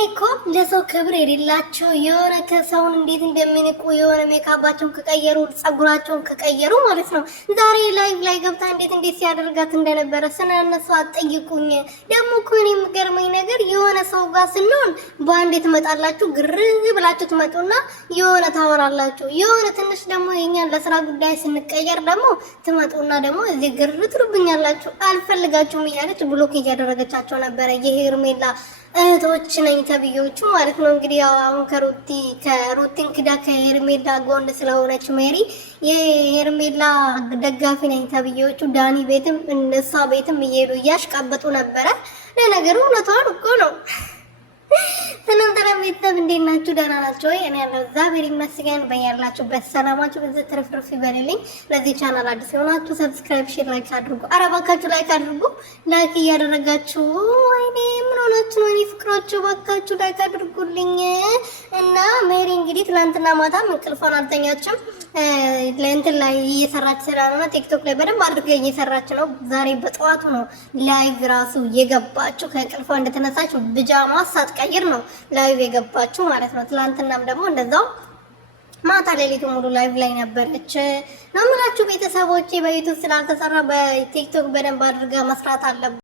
እኮ ለሰው ክብር የሌላቸው የሆነ ከሰውን እንዴት እንደሚንቁ የሆነ ሜካባቸውን ከቀየሩ ጸጉራቸውን ከቀየሩ ማለት ነው። ዛሬ ላይቭ ላይ ገብታ እንዴት ሲያደርጋት እንደነበረ ስለነሱ አትጠይቁኝ። ደግሞ እኮ እኔ የሚገርመኝ ነገር የሆነ ሰው ጋር ስንሆን በአንዴ ትመጣላችሁ፣ ግር ብላችሁ ትመጡና የሆነ ታወራላችሁ። የሆነ ትንሽ ደግሞ የኛን ለስራ ጉዳይ ስንቀየር ደግሞ ትመጡና ደግሞ እዚህ ግር ትሉብኛላችሁ። አልፈልጋችሁም እያለች ብሎክ እያደረገቻቸው ነበረ የሄርሜላ እህቶች ነኝ ተብዮቹ ማለት ነው። እንግዲህ ያው አሁን ከሩቲን ክዳ ከሄርሜላ ጎን ስለሆነች ሜሪ የሄርሜላ ደጋፊ ነኝ ተብዮቹ ዳኒ ቤትም እነሷ ቤትም እየሄዱ እያሽቃበጡ ነበረ። ለነገሩ እውነቷን እኮ ነው። ሰላም ቤተሰብ እንዴት ናችሁ? ደህና ናችሁ ወይ? እኔ ያለው እግዚአብሔር ይመስገን። በያላችሁበት ሰላማችሁ በዚህ ትርፍርፍ ይበልልኝ። ለዚህ ቻናል አዲስ የሆናችሁ ሰብስክራይብ፣ ሼር፣ ላይክ አድርጉ። ኧረ እባካችሁ ላይክ አድርጉ። ላይክ እያደረጋችሁ ወይኔ ምን ሆናችሁ ነው? እኔ ፍቅሮቹ እባካችሁ ላይክ አድርጉልኝ። እና ሜሪ እንግዲህ ትናንትና ማታም እንቅልፏን አልተኛችም። ለእንትን ላይ እየሰራች ስለሆነ ቲክቶክ ላይ በደንብ አድርጋ እየሰራች ነው። ዛሬ በጠዋቱ ነው ላይቭ ራሱ የገባችው። ከእንቅልፏ እንደተነሳች ብጃማ ሳትቀይር ነው ላይቭ የገባችው ማለት ነው። ትናንትናም ደግሞ እንደዛው ማታ ሌሊቱ ሙሉ ላይቭ ላይ ነበረች ነው የምላችሁ ቤተሰቦቼ። በዩቲዩብ ስላልተሰራ በቲክቶክ በደንብ አድርጋ መስራት አለበት።